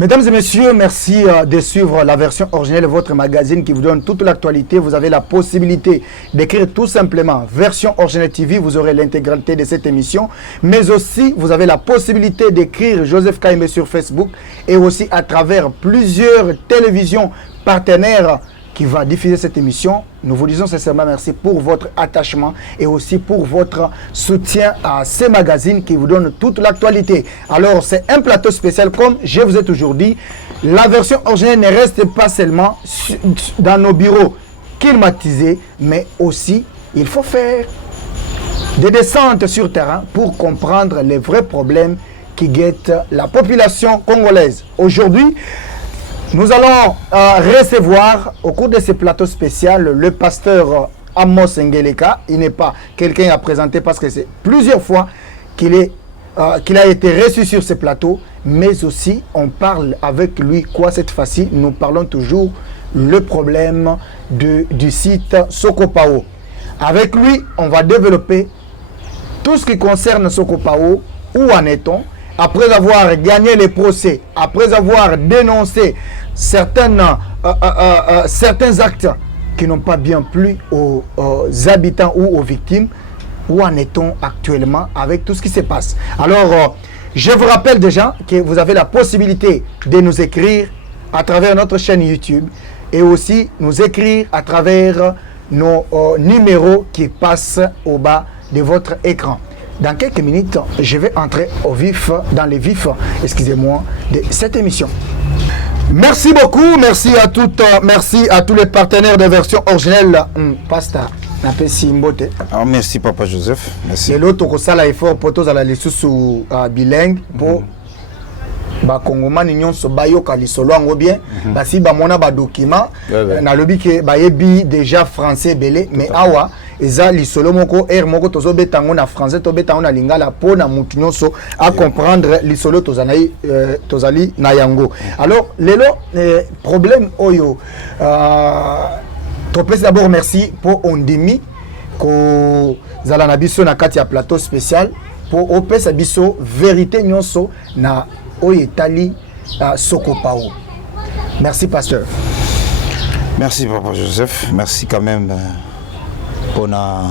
Mesdames et messieurs, merci de suivre la version originale de votre magazine qui vous donne toute l'actualité. Vous avez la possibilité d'écrire tout simplement version originale TV. Vous aurez l'intégralité de cette émission. Mais aussi, vous avez la possibilité d'écrire Joseph Kaimbe sur Facebook et aussi à travers plusieurs télévisions partenaires qui va diffuser cette émission. Nous vous disons sincèrement merci pour votre attachement et aussi pour votre soutien à ces magazines qui vous donnent toute l'actualité. Alors, c'est un plateau spécial, comme je vous ai toujours dit. La version originale ne reste pas seulement dans nos bureaux climatisés, mais aussi, il faut faire des descentes sur terrain pour comprendre les vrais problèmes qui guettent la population congolaise. Aujourd'hui, nous allons recevoir au cours de ce plateau spécial le pasteur Amos Ngeleka. Il n'est pas quelqu'un à présenter parce que c'est plusieurs fois qu'il a été reçu sur ce plateau, mais aussi on parle avec lui quoi cette fois-ci. Nous parlons toujours le problème du site Sokopao. Avec lui, on va développer tout ce qui concerne Sokopao. Où en est-on? Après avoir gagné les procès, après avoir dénoncé certains actes qui n'ont pas bien plu aux habitants ou aux victimes, où en est-on actuellement avec tout ce qui se passe? Alors, je vous rappelle déjà que vous avez la possibilité de nous écrire à travers notre chaîne YouTube et aussi nous écrire à travers nos numéros qui passent au bas de votre écran. Dans quelques minutes, je vais entrer dans les vifs, excusez-moi, de cette émission. Merci beaucoup, merci à toutes, merci à tous les partenaires de version originelle. Pasta, merci Papa Joseph, merci. Et l'autre, ça l'a effort pour tous à la sous bilingue pour Congomani nyonso bayoka lisolo ngo bien basi ba mona ba document na lobi ke ba yebi déjà français belé mais awa eza lisolo moko moko tozo betango na français to betango na lingala po na mutu nyonso à comprendre lisolo tozali na yango. Alors lelo problème oyo to pèse d'abord merci pour ondimi ko zala na biso na kati ya plateau spécial pour opesa biso vérité nyonso na Oyetali Sokopao. Merci pasteur. Merci Papa Joseph. Merci quand même pour la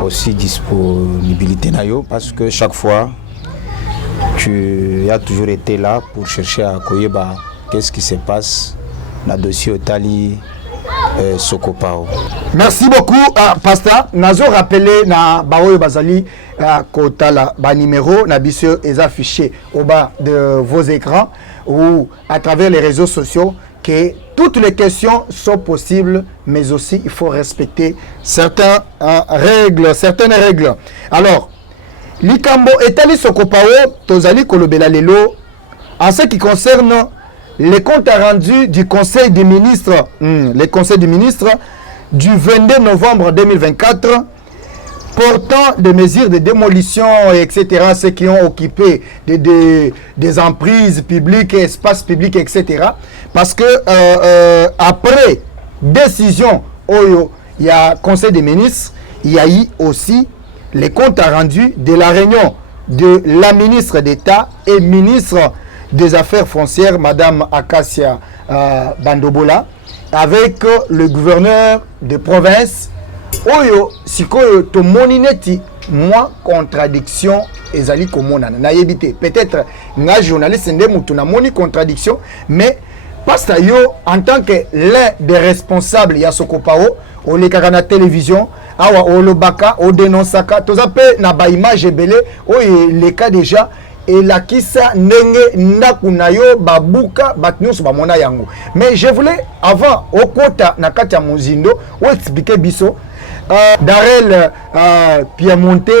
aussi disponibilité parce que chaque fois tu as toujours été là pour chercher à Koyeba qu'est-ce qui se passe dans le dossier Otali Sokopao. Merci beaucoup pasteur. Nazo rappelé na Baoyo Bazali Kotala ba numéro na biso est affiché au bas de vos écrans ou à travers les réseaux sociaux que toutes les questions sont possibles, mais aussi il faut respecter certaines règles. Alors, Likambo Etali Sokopao tozali kolobela lelo en ce qui concerne les comptes rendus du Conseil des ministres, le Conseil des ministres du 22 novembre 2024 portant des mesures de démolition, etc., ceux qui ont occupé des emprises publiques, espaces publics, etc. Parce que après décision, il y a Conseil des ministres, il y a eu aussi les comptes rendus de la réunion de la ministre d'État et ministre des Affaires foncières, Madame Akasia Bandobola, avec le gouverneur de province. Oyo sikoyo to monineti moi contradiction ezali komonana na yebite peut-être nga journaliste ndé mutu na moni contradiction mais pasta yo en tant que l'un des responsables ya Sokopao o le kaka na télévision awa o lobaka o dénonçaka tozape na ba image belé oyo le cas déjà et la kisa nenge ndakuna yo babuka batnyos ba mona yango mais je voulais avant au kota na kati ya mozindo o expliquer biso Darel Piamonte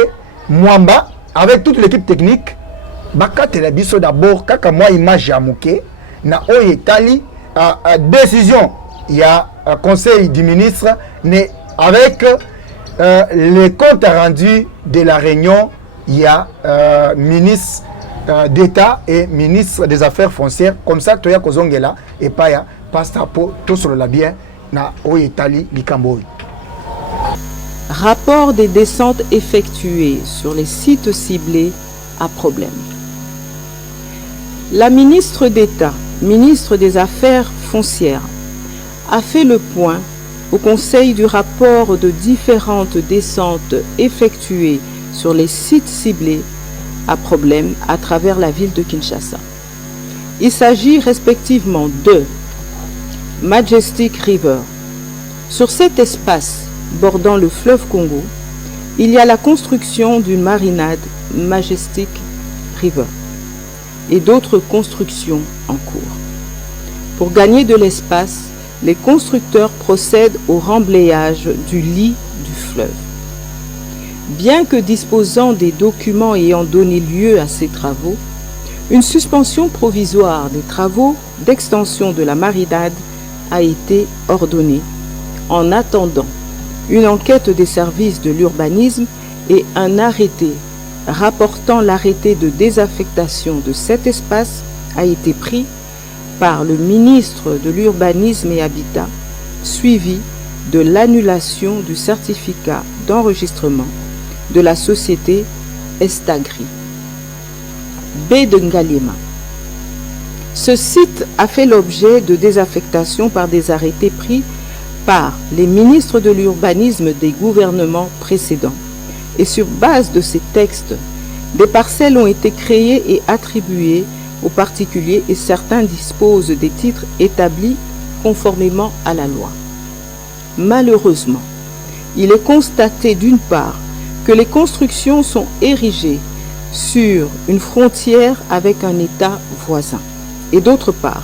Mwamba avec toute l'équipe technique bakate la biso d'abord kaka moi image ya moké na oyetali décision il y a conseil du ministre mais avec les comptes rendus de la réunion il y a ministre d'État et ministre des Affaires foncières comme ça toya kozongela et pas ya pastapo tout sur la bien na oyetali likambo. Rapport des descentes effectuées sur les sites ciblés à problème. La ministre d'État, ministre des Affaires foncières, a fait le point au Conseil du rapport de différentes descentes effectuées sur les sites ciblés à problème à travers la ville de Kinshasa. Il s'agit respectivement de Majestic River. Sur cet espace bordant le fleuve Congo, il y a la construction d'une marinade Majestic River et d'autres constructions en cours. Pour gagner de l'espace, les constructeurs procèdent au remblayage du lit du fleuve. Bien que disposant des documents ayant donné lieu à ces travaux, une suspension provisoire des travaux d'extension de la marinade a été ordonnée en attendant une enquête des services de l'urbanisme et un arrêté rapportant l'arrêté de désaffectation de cet espace a été pris par le ministre de l'Urbanisme et Habitat, suivi de l'annulation du certificat d'enregistrement de la société Estagri. B de Ngaliema. Ce site a fait l'objet de désaffectation par des arrêtés pris par les ministres de l'urbanisme des gouvernements précédents. Et sur base de ces textes, des parcelles ont été créées et attribuées aux particuliers et certains disposent des titres établis conformément à la loi. Malheureusement, il est constaté d'une part que les constructions sont érigées sur une frontière avec un État voisin. Et d'autre part,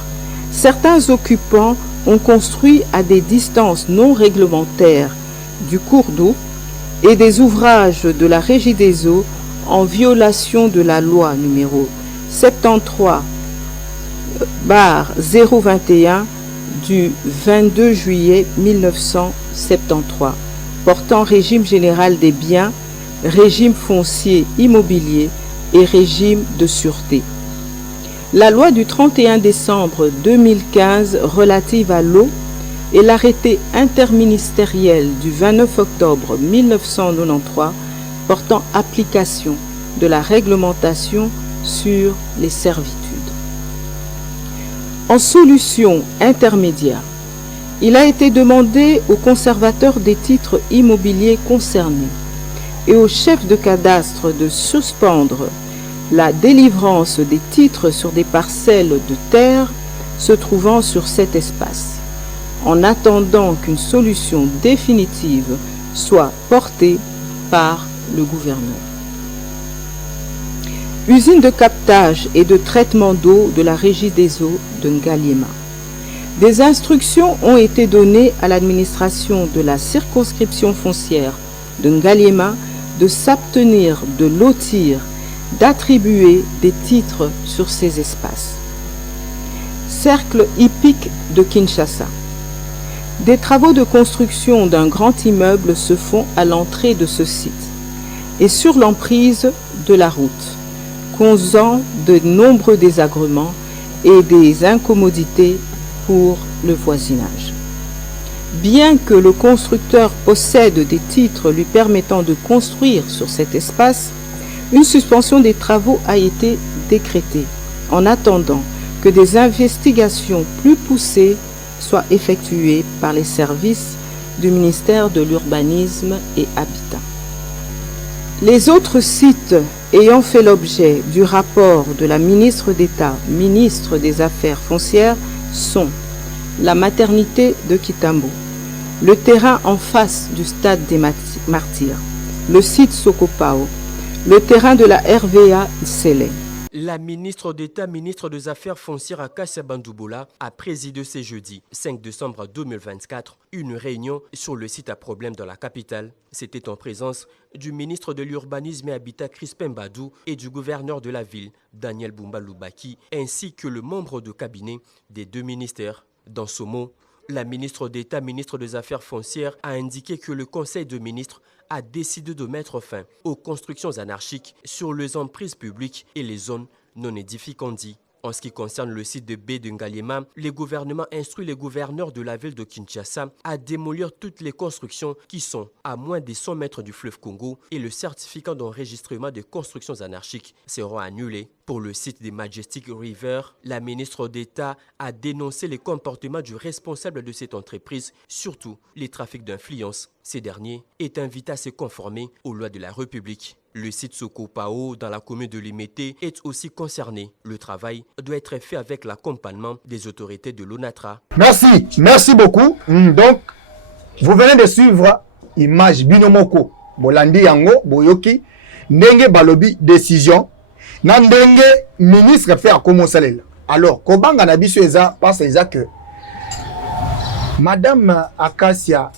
certains occupants ont construit à des distances non réglementaires du cours d'eau et des ouvrages de la Régie des eaux en violation de la loi numéro 73/021 du 22 juillet 1973 portant régime général des biens, régime foncier immobilier et régime de sûreté. La loi du 31 décembre 2015 relative à l'eau et l'arrêté interministériel du 29 octobre 1993 portant application de la réglementation sur les servitudes. En solution intermédiaire, il a été demandé aux conservateurs des titres immobiliers concernés et au chef de cadastre de suspendre la délivrance des titres sur des parcelles de terre se trouvant sur cet espace, en attendant qu'une solution définitive soit portée par le gouverneur. Usine de captage et de traitement d'eau de la Régie des eaux de Ngaliema. Des instructions ont été données à l'administration de la circonscription foncière de Ngaliema de s'abstenir de lotir, d'attribuer des titres sur ces espaces. Cercle hippique de Kinshasa. Des travaux de construction d'un grand immeuble se font à l'entrée de ce site et sur l'emprise de la route, causant de nombreux désagréments et des incommodités pour le voisinage. Bien que le constructeur possède des titres lui permettant de construire sur cet espace, une suspension des travaux a été décrétée en attendant que des investigations plus poussées soient effectuées par les services du ministère de l'Urbanisme et Habitat. Les autres sites ayant fait l'objet du rapport de la ministre d'État, ministre des Affaires foncières, sont la maternité de Kitambo, le terrain en face du stade des Martyrs, le site Sokopao, le terrain de la RVA Sele. La ministre d'État, ministre des Affaires foncières à Kassia-Bandouboula a présidé ce jeudi 5 décembre 2024 une réunion sur le site à problème de la capitale. C'était en présence du ministre de l'Urbanisme et Habitat Crispin Badou et du gouverneur de la ville Daniel Bumba Lubaki ainsi que le membre de cabinet des deux ministères. Dans ce mot, la ministre d'État, ministre des Affaires foncières a indiqué que le Conseil de ministres a décidé de mettre fin aux constructions anarchiques sur les emprises publiques et les zones non édificantes. En ce qui concerne le site de baie de Ngaliema, le gouvernement instruit les gouverneurs de la ville de Kinshasa à démolir toutes les constructions qui sont à moins de 100 mètres du fleuve Congo et le certificat d'enregistrement des constructions anarchiques seront annulés. Pour le site des Majestic River, la ministre d'État a dénoncé les comportements du responsable de cette entreprise, surtout les trafics d'influence. Ces derniers est invité à se conformer aux lois de la République. Le site Sokopao dans la commune de Limete est aussi concerné. Le travail doit être fait avec l'accompagnement des autorités de l'ONATRA. Merci beaucoup. Donc, vous venez de suivre Image Binomoko. Bolandi Yango, Boyoki, Ndenge Balobi, décision. Nandenge, ministre fait à commencer. Alors, Kobanga Nabisu Eza, parce que Madame Akasia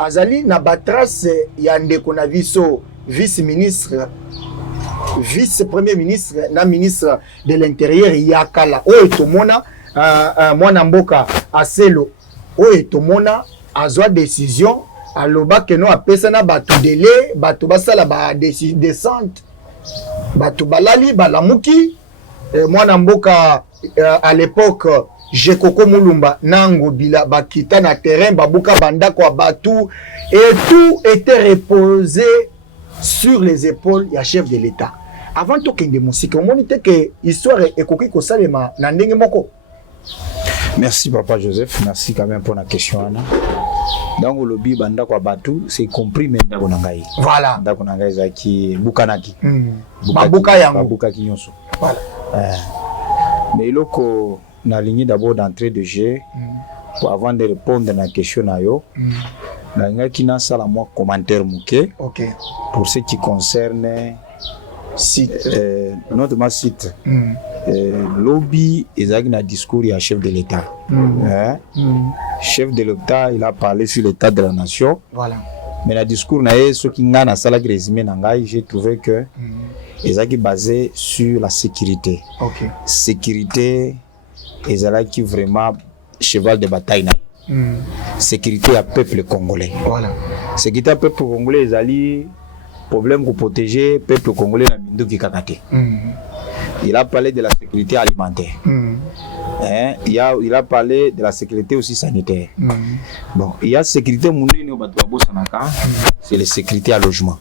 Azali Nabatras Yande Konaviso, vice-ministre, vice-premier ministre, na ministre de l'Intérieur, Yakala, Oetomona, Mwanamboka, Aselo, Oetomona, Azwa décision, Aloba Keno a pesana batu délai, batu basala ba descente, batu balali, balamuki, Mwanamboka, à l'époque, Jekoko Mulumba, Nango Bila, Bakita na terrain, Babuka Banda kwa Batu, et tout était reposé sur les épaules du chef de l'État. Avant tout qu'il y ait des musiques, on monite que l'histoire est coquille comme ça, les moko. Merci Papa Joseph, merci quand même pour la question. Donc le lobby banda kwa batu, c'est compris même dans Konangai. Voilà. Dans Konangai zaki bukanaki. Babuka yango. Babuka kinyoso. Voilà. Mais loko na ligne d'abord d'entrée de jeu pour avant de répondre à la question nayo. Nanga kina sala moi commentaire mouké. OK. Pour ce qui concerne site notre site. Lobby ezaki na discours ya chef de l'État. Chef de l'État, il a parlé sur l'état de la nation. Voilà. Mais le discours naé ce qui ngana sala résumé nangai, j'ai trouvé que ezaki basé sur la sécurité. OK. Sécurité ezaki vraiment cheval de bataille. Sécurité à peuple congolais. Voilà. Sécurité à peuple congolais, ezali problème pour protéger peuple congolais na bindu kikakate. Il a parlé de la sécurité alimentaire. Il a parlé de la sécurité aussi sanitaire. Bon, il y a sécurité mounene au Batouabo Sanaka, c'est la sécurité à logement.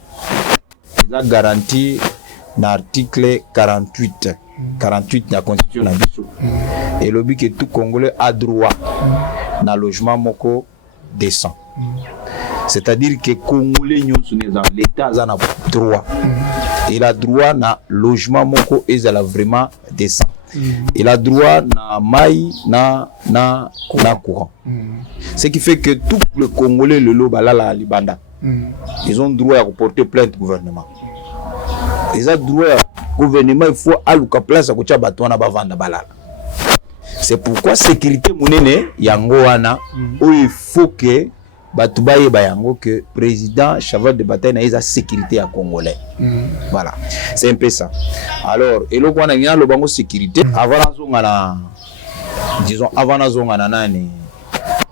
Il a garanti l'article 48 de la Constitution de la et le but que tout Congolais a droit na logement moko décent. C'est-à-dire que Congolais l'État a droit. Il a droit na logement moko et ça vraiment décent. Il a droit na maï na courant. Ce qui fait que tout le Congolais le lobala la libanda. Ils ont droit à porter plainte au gouvernement. Ils ont droit au gouvernement, il faut aluka place à kocha batwana bavanda balala. C'est pourquoi sécurité monene yango wana où il faut que batubaye bayango que président cheval de bataille na isa sécurité à congolais. Voilà, c'est un peu ça. Alors et le quoi na le bango sécurité avant nazonga na disons avant nazonga na nani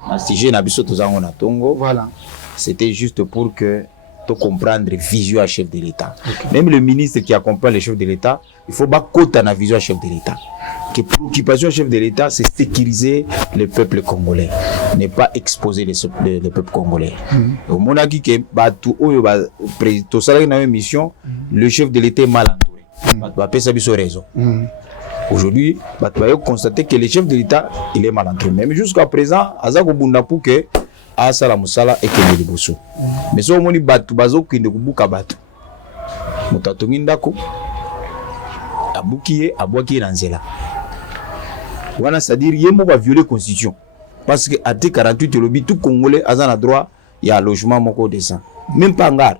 na sujet na biso tozango na tongo. Voilà, c'était juste pour que to comprendre vision à chef de l'État. Même le ministre qui accompagne le chef de l'État, il faut pas côté na vision à chef de l'État. Que préoccupation chef de l'État, c'est sécuriser le peuple congolais, ne pas exposer le peuple congolais. Au moment où une mission, le chef de l'État est mal entouré. Aujourd'hui, on va constater que le chef de l'État il est mal entouré. Même jusqu'à présent, Azako Bundapu que Asala Musala et que le Bosso. Mais si on dit Batu Bazo qui ne kubuka Batu, Mutatungindako, Abukiye, Abuaki Nanzela. Voilà, c'est-à-dire qu'il va violer la constitution. Parce que l'article 48, le tout Congolais a un droit, il y a un logement moko décent. Même pas en garde.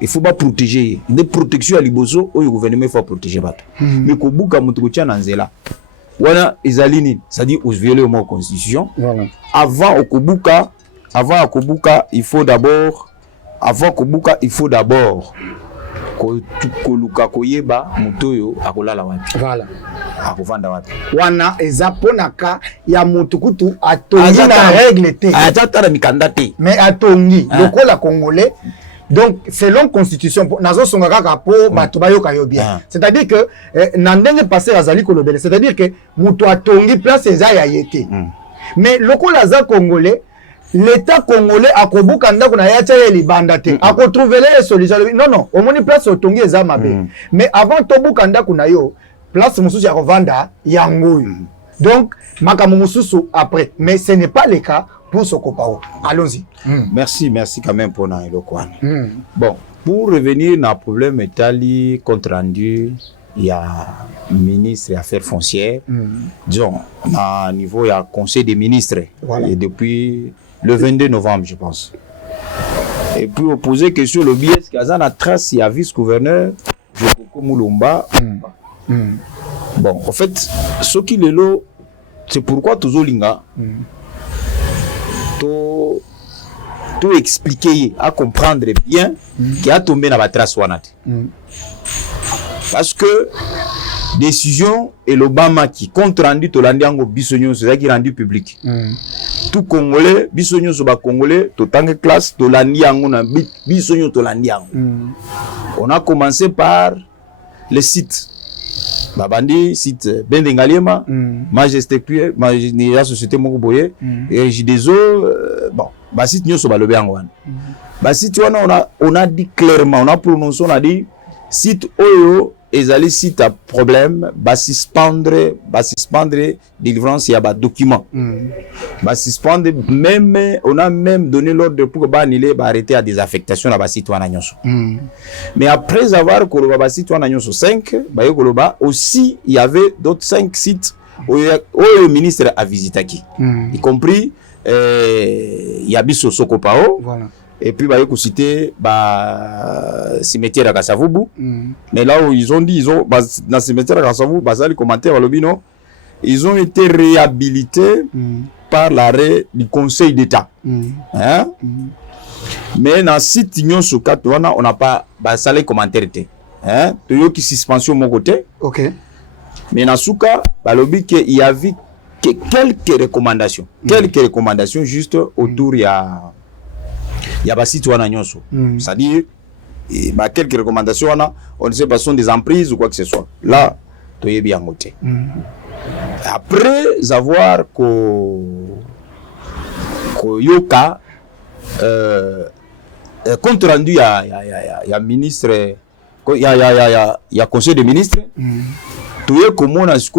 Il ne faut pas protéger. Des protections à Liboso, le gouvernement faut protéger. Mais quand vous avez Nanzela, voilà, c'est-à-dire que vous violez la constitution. Avant Okubuka, il faut d'abord, koluka koyeba mutoyo akolala wapi. Voilà. Akovanda wapi. Wana ezaponaka ya mutukutu atongi na règle te. Azata na mikanda te. Mais atongi lokola congolais Donc selon constitution nazo songaka kapo bato bayoka yo bien. C'est-à-dire que na ndenge passé azali kolobele, c'est-à-dire que muto atongi place eza ya yete. Mais lokola za congolais, l'État congolais a kobuka ndako na yacha ya libanda te. A ko trouver les solutions. Non, au moni place otongi eza mabe. Mais avant tobuka ndako na yo, place mususu ya revanda yangoy. Donc makamu mususu après. Mais ce n'est pas le cas pour Sokopao. Allons-y. Merci quand même pour Naïlokwan. Bon, pour revenir dans le problème Italie, compte rendu, il y a ministre des Affaires foncières, disons, à niveau, il y a conseil des ministres, et depuis le 22 novembre, je pense. Et puis, on posait question, le biais, qu'il y a trace, il y a vice-gouverneur, Jokoko Moulumba. Bon, en fait, ce qui est là, c'est pourquoi toujours Linga, tout expliquer, à comprendre bien, qui a tombé dans la trace Wanat. Parce que décision et l'Obama qui compte rendu Tolandiango Bissonio, c'est ça qui est rendu public. Tout Congolais, Bissonio Soba Congolais, tout tant que classe, Tolandiango, Bissonio Tolandiango. On a commencé par les sites. Babandi, site Bendengaliema, Majesté, la société Mokoboye, et Jidezo, bon, Basit Nyo Soba Lobeangwan. Basit on a dit clairement, on a prononcé, on a dit, site Oyo, ezali site à problème, va suspendre délivrance, il y a des documents. Va suspendre, même, on a même donné l'ordre pour que arrêter à des affectations à site Wananyonso. Mais après avoir Koloba site Wananyonso 5, aussi, il y avait d'autres 5 sites où le ministre a visité qui. Y compris, il y a Bisso Sokopao. Voilà. Et puis, il cité cimetière à Kassavubu. Mais là où ils ont dit, dans le cimetière à Kassavubu, les commentaires, ils ont été réhabilités par l'arrêt du Conseil d'État. Hein? Mais dans le site, on n'a pas les commentaires. Hein? Il y a une suspension de mon côté. Ok. Mais dans ce cas, il y avait quelques recommandations. Quelques recommandations juste autour, il y a pas site wana nyonso. C'est-à-dire quelques recommandations on ne sait pas sont des emprises ou quoi que ce soit. Là, tu es bien noté. Après avoir yoka compte rendu il y a ministre il y a conseil des ministres. Tu es comme on a ce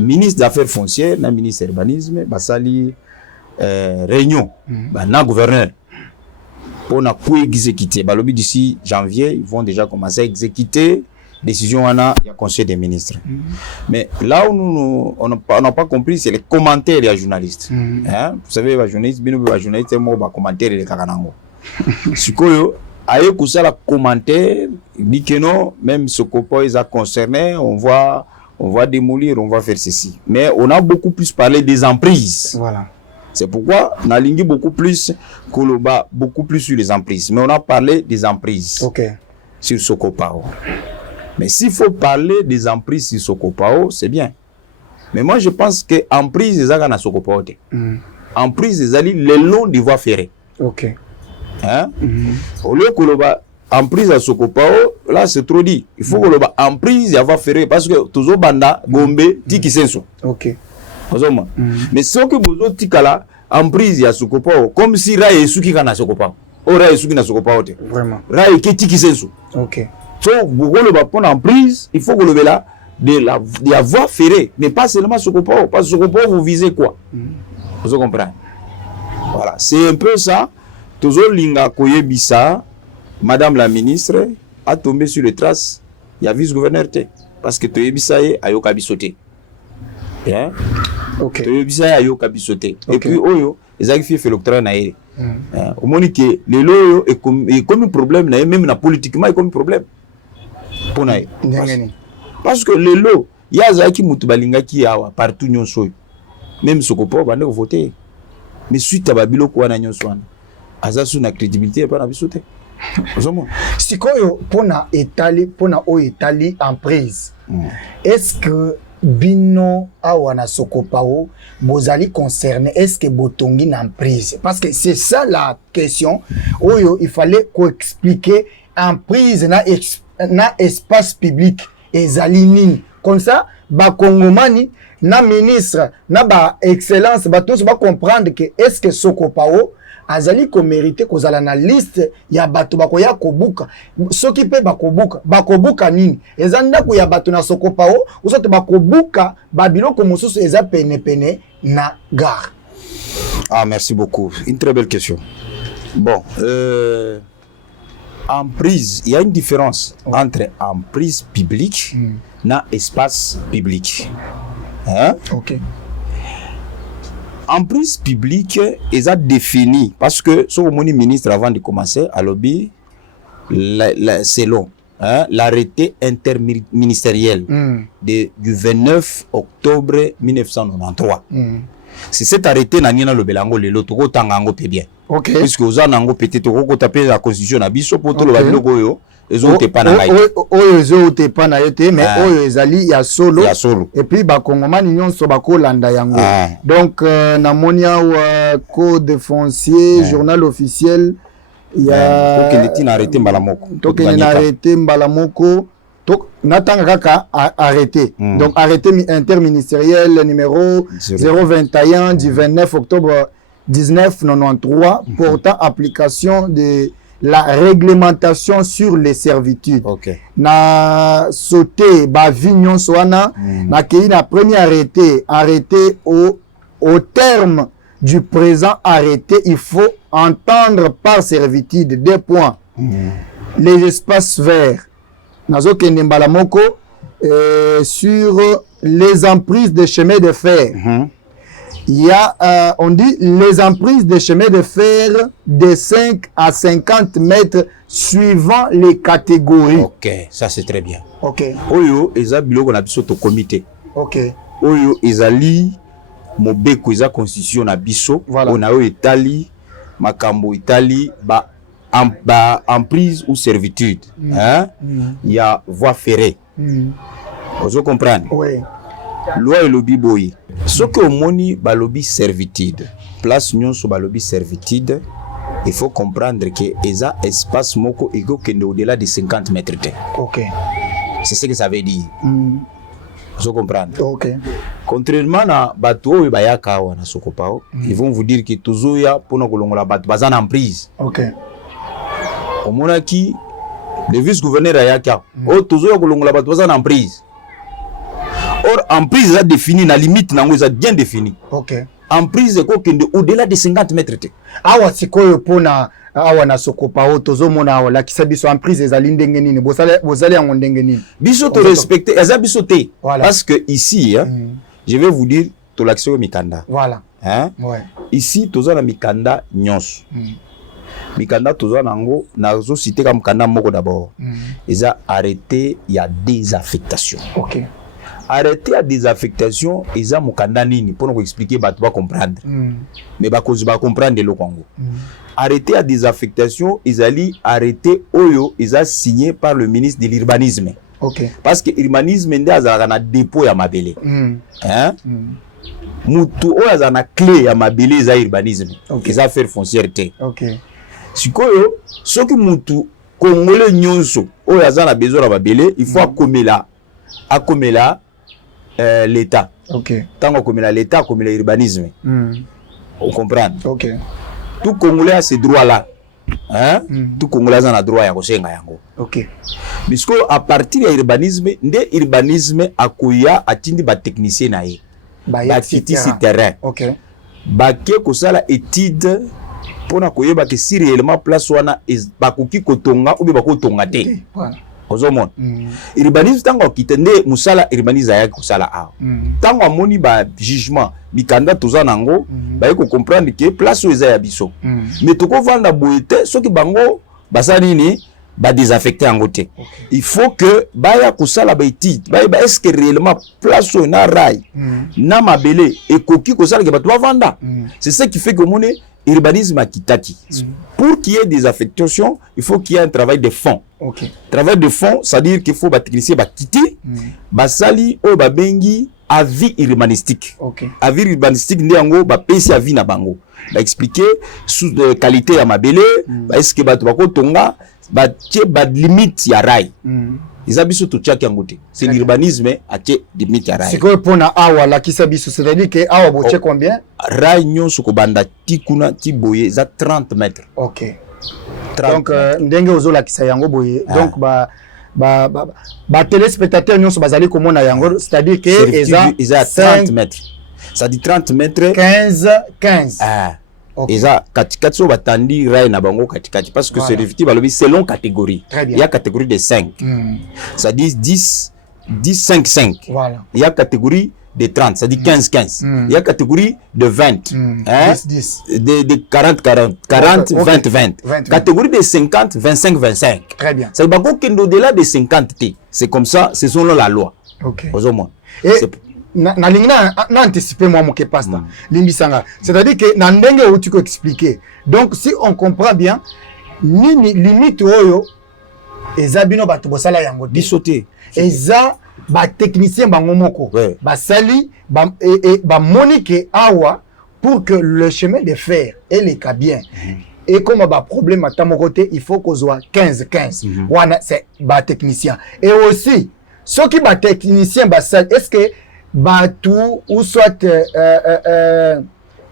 ministre des Affaires foncières, na ministre urbanisme, basali réunion, na gouverneur pour na exécuter. Balobi d'ici janvier, ils vont déjà commencer à exécuter décision il y a conseil des ministres. Mais là où on n'a pas compris, c'est les commentaires des journalistes. Hein? Vous savez, les journalistes, commentaires les kakanango. Sikoyo, aye kusala commentaire, dit que non, même ce copain ils a concerné, on va démolir, on va faire ceci. Mais on a beaucoup plus parlé des emprises. Voilà. C'est pourquoi on a ligné beaucoup plus Koloba, beaucoup plus sur les emprises. Mais on a parlé des emprises sur Sokopao. Mais s'il faut parler des emprises sur Sokopao, c'est bien. Mais moi, je pense que emprise des agana Sokopao. Emprise des alliés le long des voies ferrées. Ok. Hein? Au lieu Koloba emprise à Sokopao, là c'est trop dit. Il faut Koloba emprise à voies ferrées parce que toujours banda Gombe tiki senso. Ok. Mais ce que vous avez tikala emprise à Sokopao, comme si Rai Suki kana Sokopao. Ou Rai Suki na Sokopao. Vraiment. Rai tiki senso. Ok. Donc, vous voulez prendre en prise, il faut que le là de la voie ferrée, mais pas seulement Sokopao. Parce que Sokopao, vous visez quoi? Vous comprenez? Voilà, c'est un peu ça. Toujours Linga Koyebisa, Madame la ministre, a tombé sur les traces. Il y a vice-gouverneur. Parce que Toyebisa a yoka bisoté. Bien? Ok. Toyebisa a yoka bisoté. Et puis, Oyo, les agriculteurs fait l'octroi naïre. Au moins que les lois est comme un problème, même politiquement, est comme un problème. Parce que les lois, il y a Zaki Moutubalinga qui a partout nyonso. Même ce qu'on peut voter. Mais suite à Babilo Kouana nyonso, Azasu na crédibilité pas na bisoté. Si koyo pona étaler en prise. Est-ce que bino awa na Sokopao bozali concerné, est-ce que botongi na prise? Parce que c'est ça la question. Oyo il fallait expliquer en prise na espace public ezali nini. Comme ça ba Kongomani na ministre na ba excellence ba tous ba comprendre que est-ce que Sokopao azali ko mériter kozala na liste ya bato bakoya kobuka soki pe bakobuka nini ezanda ko ya bato na Sokopao usote bakobuka babiloko mosusu eza pene na gare. Ah, merci beaucoup, une très belle question. Bon, en prise, il y a une différence entre en prise publique na espace public. Hein? OK. En prise publique, ils ont défini, parce que ce moni ministre avant de commencer à lobby, c'est long, hein, l'arrêté interministériel du 29 octobre 1993. C'est cet arrêté nangina le belango le loto tangango pe bien. OK. Puisque aux anango peut-être ko taper la constitution na biso poto le babilo yo. Oyo te pa na yote mais oyo ezali ya solo et puis ba kongomani nyonso bakolanda yango. Donc na monia wa code foncier journal officiel il y a to arrêté mbalamoko to natanga kaka arrêté. Donc arrêté interministériel numéro 021 du 29 octobre 1993 portant application de la réglementation sur les servitudes. Okay. Na sauté ba vignon soana na kei na premier arrêté au terme du présent arrêté, il faut entendre par servitude 2 points. Les espaces verts nazo kende mbala moko sur les emprises de chemin de fer. Il y a, on dit, les emprises de chemin de fer de 5 à 50 mètres suivant les catégories. Ok, ça c'est très bien. Ok. Oyo, eza biloko na biso to comité. Ok. Oyo, ezali mobeko eza constitution na biso. Voilà. On a eu Italie, makambo Italie, ba emprise ou servitude. Hein? Il y a voie ferrée. Vous comprenez? Oui. Loi et lobby boy. Ce que moni balobi servitude. Place nyonso balobi servitude. Il faut comprendre que eza espace moko ego kende au-delà de 50 mètres. OK. C'est ce que ça veut dire. Vous comprenez? OK. Contrairement à bato bayaka wana Sokopao, ils vont vous dire que tozoya pona kolongola bato bazana en prise. OK. Omonaki le vice-gouverneur ayaka. O tozoya kolongola bato bazana en prise. Or, en prise, ça défini, la limite, ça bien défini. OK. En prise, au-delà de 50 mètres. Awa sikoyo pona awa na Sokopao tozo mona wala kisabiso en prise ezali ndenge nini bozali yango ndenge nini biso to respecter eza biso te voilà. Parce que ici je vais vous dire to l'action mikanda voilà hein ouais. Ici tozo na mikanda nyonso mikanda tozo nango nazo citer comme mikanda moko d'abord eza arrêté il y a désaffectation. OK. Arrêter à désaffectation, ils ont mukanda nini pour nous expliquer bah tu vas comprendre. Mais bah cause va comprendre le Congo. Arrêter à désaffectation, ils allaient arrêter oyo, ils ont signé par le ministre de l'urbanisme. OK. Parce que l'urbanisme ndé azana dépôt ya mabele. Hein? Mutu oyo azana clé ya mabele za urbanisme. OK. Ils affaires foncières té. OK. Sikoyo, soki mutu congolais nyonso oyo azana besoin ya mabele, il faut akomela l'État. OK. Tant qu'on met l'État, comme l'urbanisme. On comprend. OK. Tout Congolais a ces droits-là. Hein? Tout Congolais a un droit à yango. OK. Parce que à partir de l'urbanisme, l'urbanisme a koya atindi ba technicien na ye. Ba kiti si terrain. OK. Ba ke ko sala étude pour na koyeba que si réellement place wana ba koki kotonga ou ba ko tonga te. Voilà. Ozomon. Urbanisme tango kitende musala urbanisme ya kusala a. Tango amoni ba jugement mikanda toza nango ba yeko comprendre que place eza ya biso. Mais toko vanda boete soki bango basali ni ba désaffecter en côté. Il faut que ba ya kusala ba étude, ba est-ce que réellement place na rail na mabele et koki kusala ke ba to vanda. C'est ce qui fait que moni urbanisme à Kitaki. Pour qu'il y ait des affectations, il faut qu'il y ait un travail de fond. Travail de fond, c'est-à-dire qu'il faut les techniciens quitter, basali o babengi avis urbanistique. Avis urbanistique ndiango ba pesi avis na bango. Ba expliquer sous qualité ya mabele, est-ce que bato bako tonga ba tie ba limite ya rail. Isabiso to tchaki ngote. C'est l'urbanisme à tie limite ya rail. C'est quoi pour na awa la kisabiso, c'est-à-dire que awa boche combien? Rail nyonso ko banda tikuna tiboye za 30 mètres. Donc ndenge ozola kisa yango boye. Donc ba téléspectateurs nyonso bazali komona yango, c'est-à-dire que eza 30 mètres. Ça dit 30 mètres 15. Eza katikati so batandi rail na bango katikati parce que c'est effectif balobi selon catégorie. Il y a catégorie de 5. Ça dit 10 5 5. Voilà. Il y a catégorie de 30, ça dit 15 15. Il y a catégorie de 20. 10 de 40 40, 40 20 20. Catégorie de 50 25 25. Très bien. Ça veut dire qu'au-delà de 50 T, c'est comme ça, c'est selon la loi. Aux moins. Na lingina na anticiper moi mon pasta limbisanga, c'est-à-dire que na ndenge où tu peux expliquer. Donc si on comprend bien ni limite oyo eza bino bato bosala yango bisoté eza ba technicien bango moko ba sali ba monique awa pour que le chemin de fer et les cabines et comme ba problème à mon côté il faut qu'on soit 15 15 wana c'est ba technicien et aussi ceux qui ba technicien ba sali est-ce que batou ou soit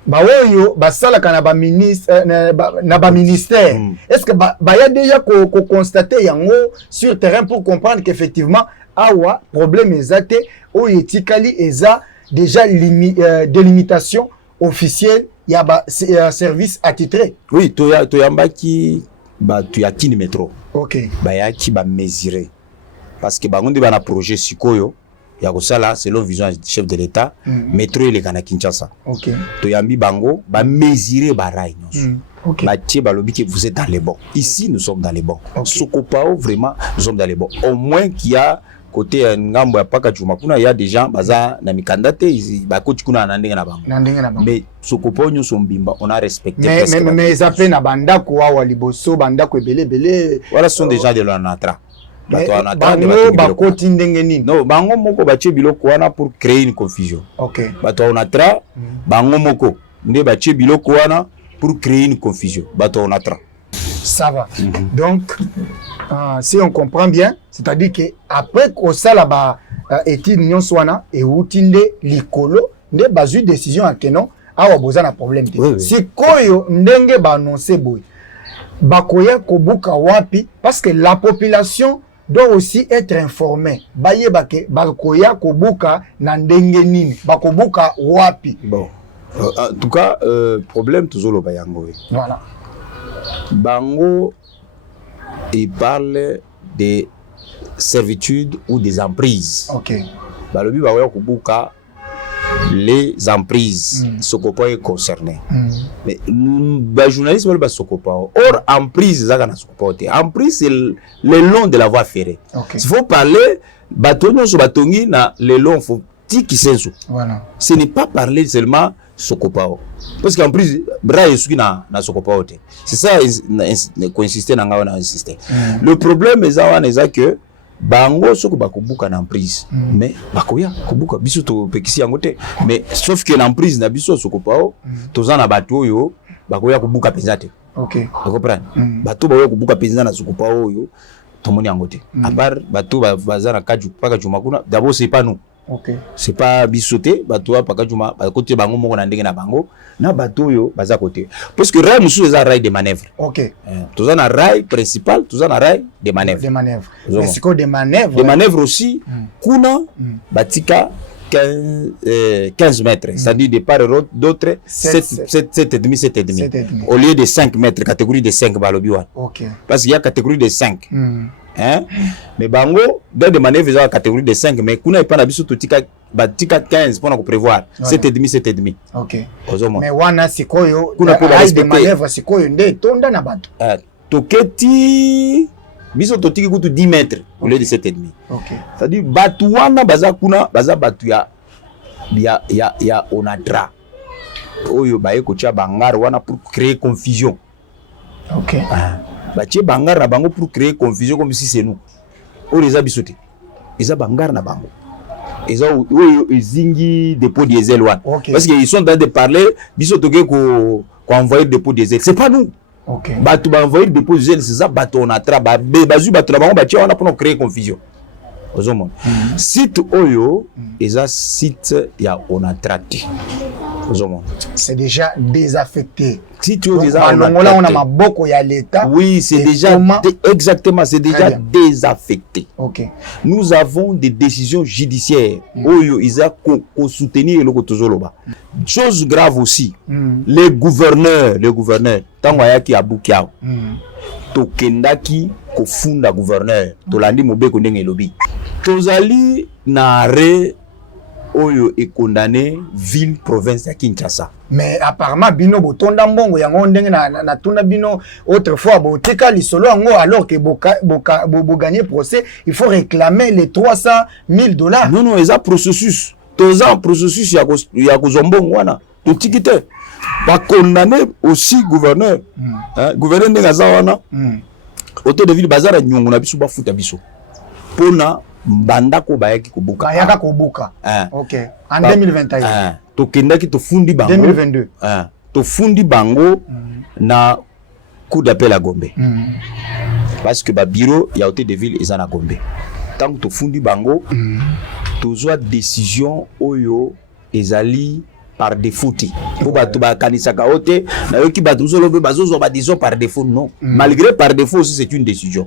baoyo basalaka na ba ministre na ba ministère est-ce que y a déjà ko constater yango sur terrain pour comprendre qu'effectivement awa problème exact o etikali eza déjà délimitation officielle ya ba service attitré. Oui, toyambaki ba tuyakini métro. Ba yaki ba mesurer parce que bangonde bana projet sikoyo ya kosala selon vision du chef de l'État métro il est kana Kinshasa. Toyambi bango ba mesurer ba rail nyonso. Batie balobi que vous êtes dans les bons. Ici nous sommes dans les bons. Sokopao vraiment nous sommes dans les bons. Au moins qu'il y a côté ngambo ya paka chuma kuna il y a des gens baza na mikandate ba koti kuna na ndenge na bango. Mais Sokopao nyonso mbimba on a respecté mais ça fait na bandako wa liboso bandako ebele. Voilà sont des gens de l'anatra. Non, bango moko batie biloko wana pour créer une confusion. Bato onatra bango moko nde batie biloko wana pour créer une confusion. Bato onatra. Ça va. Donc si on comprend bien, c'est-à-dire que après qu'on ça là-bas étude nyonso wana et outinde likolo nde bazu décision à kenon awa bozana problème. Si koyo ndenge ba annoncer boy bakoya kobuka wapi parce que la population doit aussi être informé. Baye bake bakoya kobuka na ndenge nini bakobuka wapi. Bon en tout cas problème toujours le bayango. Voilà. Bango il parle des servitudes ou des emprises. Balobi bakoya kobuka les emprises Sokopa est concerné. Mais les journalistes veulent pas Sokopa. Or, emprise, emprise c'est le long de la voie ferrée. Il faut parler, batonyo sur batongi na le long, faut tiki sensu. Ce n'est pas parler seulement Sokopa. Parce qu'emprise, bra yesuki na Sokopa. C'est ça, qu'on insistait, on a insisté. Le problème est que bango soko bakobuka na emprise mais bakoya kobuka biso to pekisi yango te mais sauf que l'emprise na biso soko pao toza na bato oyo bakoya kobuka penza te. Vous comprenez? Bato bakoya kobuka penza na soko pao oyo tomoni yango te à part bato bazana kaju paka juma kuna d'abord c'est pas nous. C'est pas bisoté bato pa kajuma ba côté bango moko na ndenge na bango na bato yo baza côté parce que rail musu eza rail de manœuvre. Toza na rail principal, toza na rail de manœuvre. Mais c'est quoi des manœuvres? Des manœuvres aussi kuna batika 15 mètres, c'est-à-dire de part et d'autre 7,5 au lieu de 5 mètres, catégorie de 5 balobiwa. Parce qu'il y a catégorie de 5. Mais bango dans des manœuvres ils ont la catégorie de 5 mais kuna ipana biso totika batika 15 pour nous prévoir 7,5. Mais wana sikoyo kuna pour des manœuvres sikoyo nde tonda na bato toketi biso totiki kutu 10 mètres au lieu de 7,5. C'est-à-dire batu wana baza kuna baza batu ya onatra oyo baye kotia bangar wana pour créer confusion. OK. Batie bangar na bango pour créer confusion comme si c'est nous. Oyo eza bisote. Eza bangar na bango. Eza oyo ezingi dépôt diesel wana. Okay. Parce qu'ils sont en train de parler bisote ko envoyer dépôt diesel. C'est pas nous. OK. Batu ba envoyer dépôt diesel, c'est ça bato on attrape ba bazu bato na bango batia wana pour créer confusion. Ozomona. Site oyo eza site ya onatrate. Ozomona. C'est déjà désaffecté. Si tu es déjà on a maboko ya l'état. Oui, c'est déjà exactement, c'est déjà désaffecté. OK. Nous avons des décisions judiciaires oyo isa ko soutenir le kotozoloba. Chose grave aussi. Les gouverneurs tango yaki abukia. Tokendaki ko funda gouverneur. Tolandi mobeko ndenge lobi. Tozali na re oyo est condamné ville province à Kinshasa. Mais apparemment bino botonda mbongo yango ndenge na tuna bino autrefois botika lisolo yango alors que bo gagner procès, il faut réclamer les $300,000. Non, eza processus. Toza processus ya kozombongo wana. Totikite. Ba condamné aussi gouverneur. Gouverneur ndenge za wana. Auto de ville bazara nyongo na biso ba futa biso. Pona bandako bayaki kobuka. Bayaka kobuka. OK. En 2021. Tokendaki tofundi bango. 2022. Tofundi bango na coup d'appel à Gombe. Parce que ba bureau ya hôtel de ville eza na Gombe. Tant que tofundi bango, tozwa décision oyo ezali par défaut. Pour bato ba kanisaka ote na yoki bato zolobe bazozo ba décision par défaut non. Malgré par défaut aussi c'est une décision.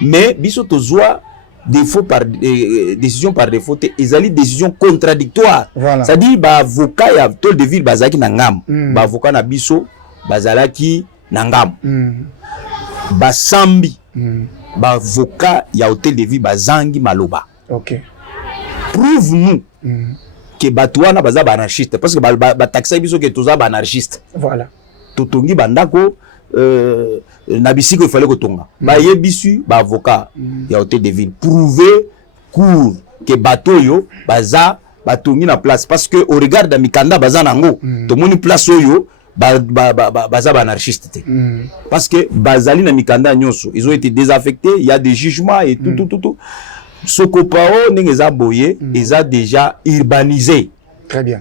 Mais biso tozwa défaut par décision par défaut ezali décision contradictoire. Voilà. C'est-à-dire ba avocat ya tol de ville bazaki na ngam, ba avocat na biso bazalaki na ngam. Ba sambi ba avocat ya hôtel de ville bazangi maloba. OK. Prouve-nous que batouana baza ba anarchiste parce que ba taxa biso que toza ba anarchiste. Voilà. Totongi bandako na bisiko il fallait kotonga ba yebisu ba avocat ya hôtel de ville prouver cour que bateau yo baza batongi na place parce que au regard de mikanda baza nango to moni place oyo baza ba anarchiste parce que bazali na mikanda nyonso ils ont été désaffectés, il y a des jugements et tout Sokopao n'engeza boye ils a déjà urbanisé. Très bien.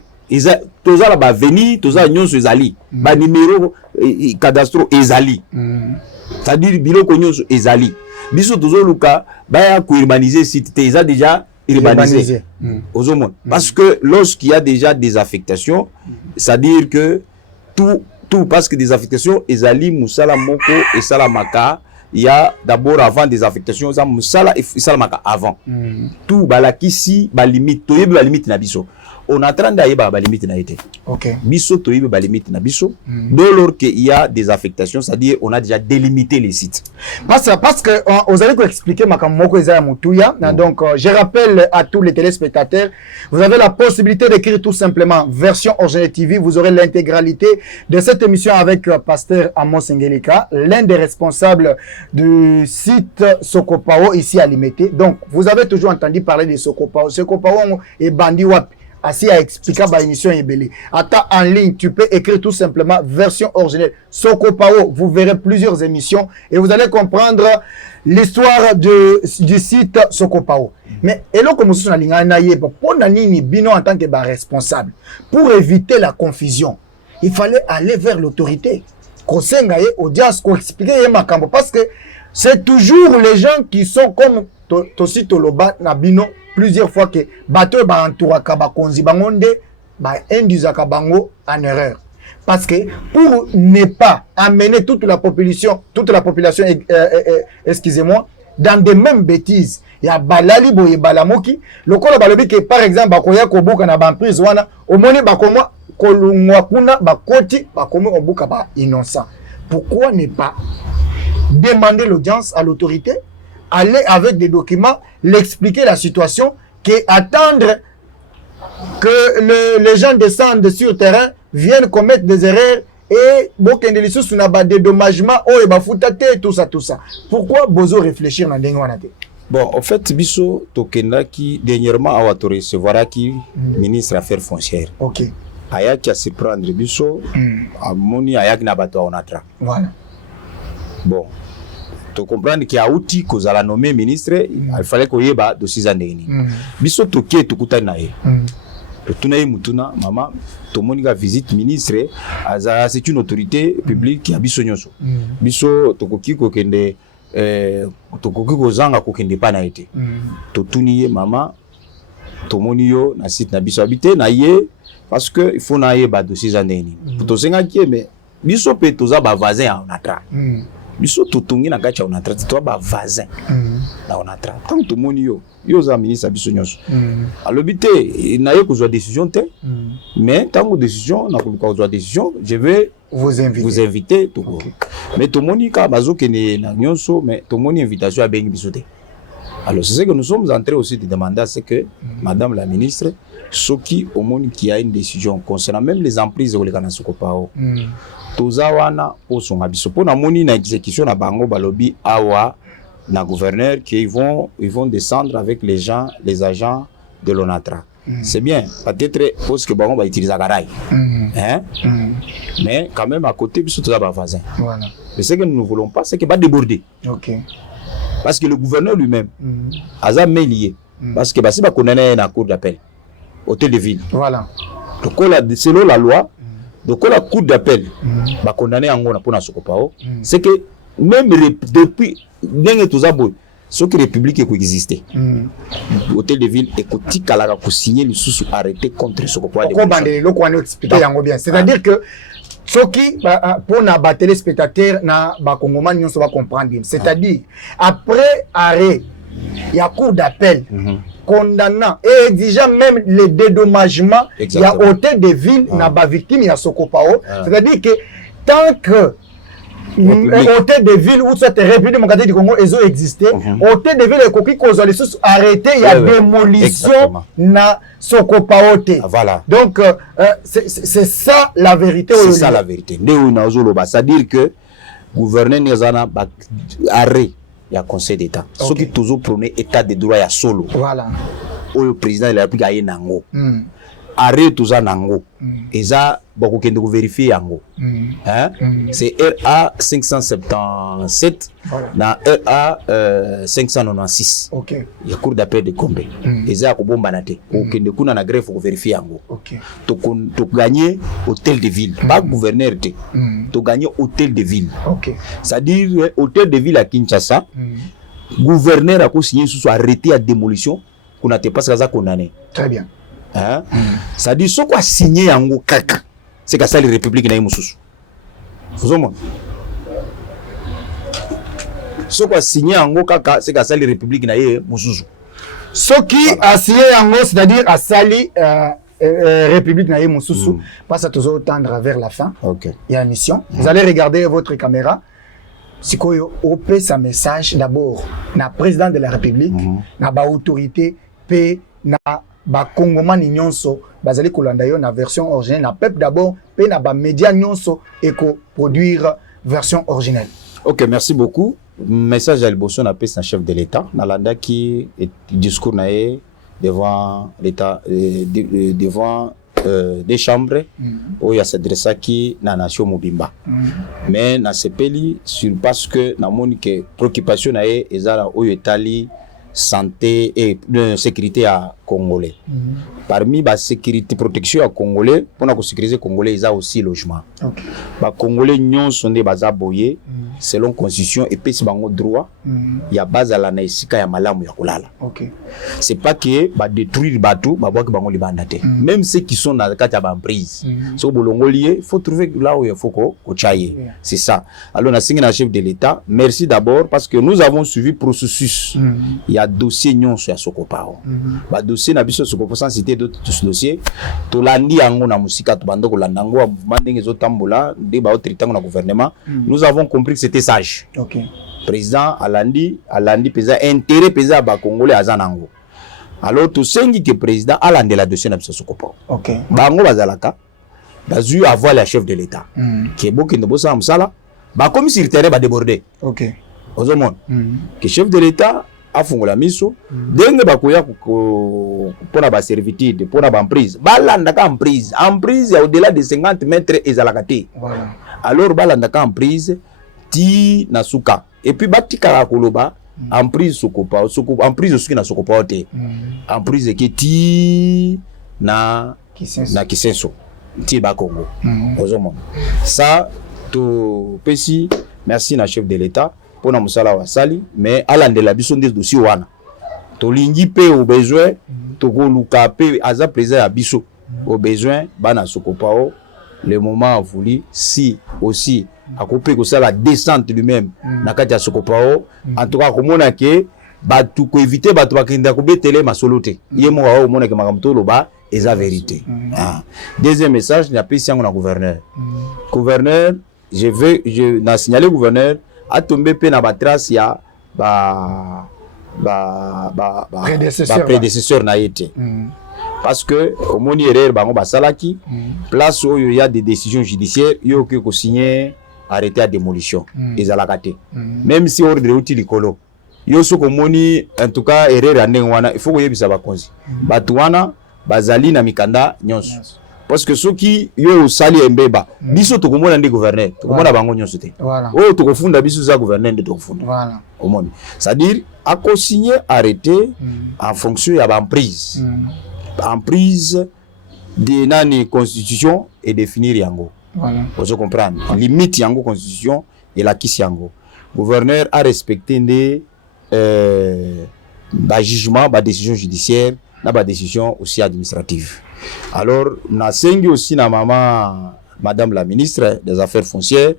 Toza la ba veni, toza nyonso ezali. Ba numéro cadastro ezali. C'est-à-dire biloko nyonso ezali. Biso tozo luka ba ya ko urbaniser site te eza déjà urbanisé. Ozomon. Parce que lorsqu'il y a déjà des affectations, c'est-à-dire que tout parce que des affectations ezali musala moko et salamaka, il y a d'abord avant des affectations ça musala et salamaka avant. Tout balakisi ba limite, toyebi ba limite na biso. On a train d'aller ba limite na été. OK. Biso toyebi ba limite na biso. Dès qu'il y a des affectations, c'est-à-dire on a déjà délimité les sites. Parce que vous allez expliquer makamoko eza ya mutuya. Donc je rappelle à tous les téléspectateurs, vous avez la possibilité d'écrire tout simplement version originale TV, vous aurez l'intégralité de cette émission avec pasteur Amos Ngeleka, l'un des responsables du site Sokopao ici à Limete. Donc vous avez toujours entendu parler de Sokopao. Sokopao est bandi wapi. Assis à expliquer la émission Ebele. Attends en ligne, tu peux écrire tout simplement version originale Sokopao. Vous verrez plusieurs émissions et vous allez comprendre l'histoire du site Sokopao. Mais elo comme ça na yeba pour nani bino en tant que responsable pour éviter la confusion. Il fallait aller vers l'autorité. Kosengaye audience ko expliquer makambo parce que c'est toujours les gens qui sont comme Tosi Toloba na bino plusieurs fois que bateau ba entouraka ba konzi bangonde ba indusaka bango en erreur parce que pour ne pas amener toute la population excusez-moi dans des mêmes bêtises ya balali boye balamoki lokola balobi que par exemple bakoya kobuka na ba prise wana omoni bakoma kolungwa kuna bakoti bakomi obuka ba innocent. Pourquoi ne pas demander l'audience à l'autorité, aller avec des documents, l'expliquer la situation, qu'attendre que les gens descendent sur terrain, viennent commettre des erreurs et des dédommagements, tout ça. Pourquoi Bozo réfléchir dans les Bon, en fait, Bisso Tokenda qui dernièrement a recevoir qui ministre Affaires foncières. OK. ayaki à surprendre biso amoni ayaki na bato onatra. Voilà. Bon. Tu comprends qu'il y a outil que la nommé ministre, il fallait qu'il y ait de 6 ans d'année. Biso toké to kutanaye. Tunaye mutuna maman to monika visite ministre c'est une autorité publique qui a biso nyonso. Biso tokoki ko kende tokoki ko zanga ko kende pa na été. To tuniye maman to moniyo na site na biso habité na ye parce que il faut na ye ba de 6 ans d'année. Pour to senga ki mais biso pe toza ba voisin en atra. Biso tutungi na gacha on a traité toi ba voisin là on a traité tant tout monde yo za ministre biso nyonso à l'obité na yo ko zo décision té mais tant que décision na ko zo décision je vais vous inviter tout mais tout monde ka bazo kene na nyonso mais tout monde invitation à bengi biso té alors c'est ce que nous sommes entrés aussi de demander c'est que madame la ministre soki au monde qui a une décision concernant même les emprises au lekana sokopao toza wana osonga biso pona moni na exécution na bango balobi awa na gouverneur qui vont descendre avec les gens les agents de l'ONATRA. C'est bien peut-être parce que bango va utiliser garay mais quand même à côté biso toza ba voisin. Voilà. Mais ce que nous ne voulons pas c'est que va déborder. OK. Parce que le gouverneur lui-même a lié parce que si va condamner na cour d'appel hôtel de ville. Voilà. Donc selon la loi donc la cour d'appel va condamner Angola pour na sokopao c'est que même depuis dernier tozaboy ce que république est existé hôtel de ville et kotikala ka signer le sous arrêté contre sokopao c'est-à-dire que Soki pour na ba téléspectateurs na ba congomani nyonso va comprendre bien c'est-à-dire après arrêt il y a cour d'appel condamnant et exigeant même le dédommagement. Il y a hôtel de ville n'a pas victime il y a Sokopao c'est-à-dire que tant que hôtel de ville ou soit République démocratique du Congo ils ont existé hôtel de ville et coquille cause les sous arrêté il y a démolition na Sokopao. Voilà donc c'est ça la vérité. C'est ça la vérité c'est-à-dire que gouverneur Nezana arrêt il y a conseil d'état ceux qui toujours prôner état de droit ya solo voilà le président de la République a nango arrêt tout ça nango et ça beaucoup qui nous vérifier yango c'est RA 577 na RA 596 OK il y a cour d'appel de Gombe et ça ko bomba naté ko kende kuna na greffe ko vérifier yango OK to gagner hôtel de ville pas gouverneur té to gagner hôtel de ville OK c'est-à-dire hôtel de ville à Kinshasa gouverneur a ko signé sous arrêté à démolition qu'on a été pas ça condamné. Très bien. Ça dit ce quoi signé yango kaka c'est que ça les républiques na mususu vous avez ce quoi signé yango kaka c'est que ça les républiques na mususu ce qui a signé yango c'est-à-dire à sali république na mususu passe à toujours tendre vers la fin. OK il y a une mission vous allez regarder votre caméra sikoyo opé sa message d'abord na président de la république na ba autorité pe na ba congomani nyonso bazali kolanda yo na version originelle na peuple d'abord pe na ba média nyonso eko produire version originelle. OK merci beaucoup message à Liboso na pesa chef de l'état na landa qui discours na devant l'état devant des chambres où il y a s'adressa qui na nation mobimba mais na sepeli sur parce que na monique préoccupation na ezala où etali santé et sécurité à congolais parmi ba sécurité protection à congolais pour na ko sécuriser congolais ils a aussi logement ba congolais nyonso nde baza boye selon constitution et puis bango droit il y a base à la naisika ya malamu ya kolala. OK c'est pas que ba détruire batou ba boka bango libanda te même ceux qui sont dans kati ya ba prise so bolongo lié il faut trouver là où il faut ko chaye c'est ça alors na singi na chef de l'état merci d'abord parce que nous avons suivi processus il y a dossier nyonso ya Sokopao ba dossier na biso Sokopao sans citer d'autres dossiers to landi yango na musika to bando ko landango mouvement ndenge zo tambola de ba autorité na gouvernement nous avons compris que c'était sage. OK président alandi pesa intérêt pesa ba congolais azanango alors to sengi que président alande la dossier na biso Sokopao. OK bango bazalaka bazu avoir la chef de l'état qui est beaucoup de bossa musala ba comme sur terrain ba déborder. OK aux hommes que chef de l'état afungola miso ndenge bakoya pona ba servitude pona ba emprise balanda ka emprise ya au-delà de 50 mètres ezalaka te voilà alors balanda ka emprise ti na suka et puis batika koloba emprise sokopa emprise soki na sokopa te emprise ki ti na Kisenso ti ba Congo ozomona ça to pesi merci na chef de l'état pona musala wa sali mais alandela biso ndes dossier wana to lingi pe au besoin to ko luka pe aza présent ya biso au besoin bana sokopao le moment voulu si aussi akopé ko sala descente lui-même na kati ya sokopao en tout cas komona ke batu ko éviter batu bakenda ko betele masolote yemo wa omona ke makamto loba eza vérité. Deuxième message, il y a plus de gouverneur. Gouverneur, je na signalé gouverneur a tombé pe na batras ya prédécesseur na été. Parce que au moni erreur bango basalaki place où il y a des décisions judiciaires, il y a que signer arrêté à démolition ezalakate. Même si ordre outil likolo. Yo so ko moni en tout cas erreur wana il faut que yebisa ba konzi. Batwana bazali na mikanda nyonso parce que soki yo sali embeba biso tokomona ndi gouverneur tokomona bango nyonso te o tokofunda biso za gouverneur ndi tokofunda voilà omoni c'est-à-dire a consigner arrêté en fonction ya emprise emprise de nani constitution et définir yango voilà vous comprendre limite yango constitution et la kisi yango gouverneur a respecté des jugement ba décision judiciaire na ba décision aussi administrative. Alors na sengi aussi na madame la ministre des affaires foncières.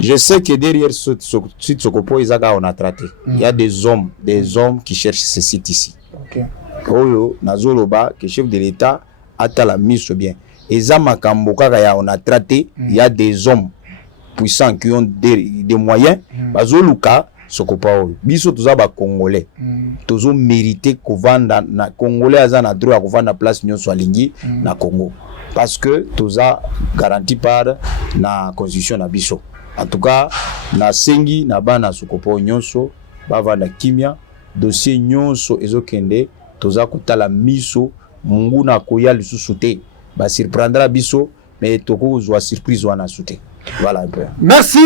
Je sais que derrière ce site Sokopo Isaka on a traité. Il y a des hommes qui cherchent ce site ici. OK. Oyo nazoloba que chef de l'état ata la mise bien. Eza makambo kaka ya on a traité, il y a des hommes puissants qui ont des moyens bazoluka Sokopa biso toza ba congolais tozo mérité kovanda na congolais aza na droit kovanda place nyonso alingi na Congo parce que toza garanti par na constitution na biso en tout cas na sengi na bana Sokopa nyonso bavanda kimia dossier nyonso ezokende toza kutala miso mungu na koya lisusu te ba surprendra biso mais toko zwa surprise wana sute. Voilà un peu. Merci,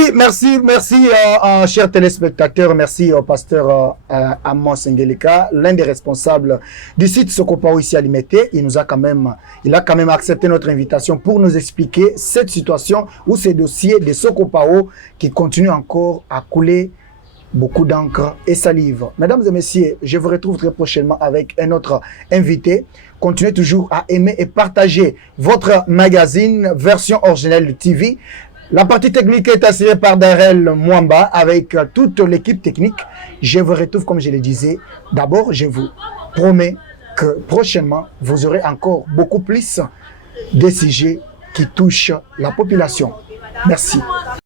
chers téléspectateurs. Merci au pasteur Amos Ngeleka, l'un des responsables du site Sokopao ici à Limete. Il a quand même accepté notre invitation pour nous expliquer cette situation ou ces dossiers de Sokopao qui continuent encore à couler beaucoup d'encre et salive. Mesdames et messieurs, je vous retrouve très prochainement avec un autre invité. Continuez toujours à aimer et partager votre magazine version originelle de TV. La partie technique est assurée par Darel Mwamba avec toute l'équipe technique. Je vous retrouve comme je le disais. D'abord, je vous promets que prochainement, vous aurez encore beaucoup plus de sujets qui touchent la population. Merci.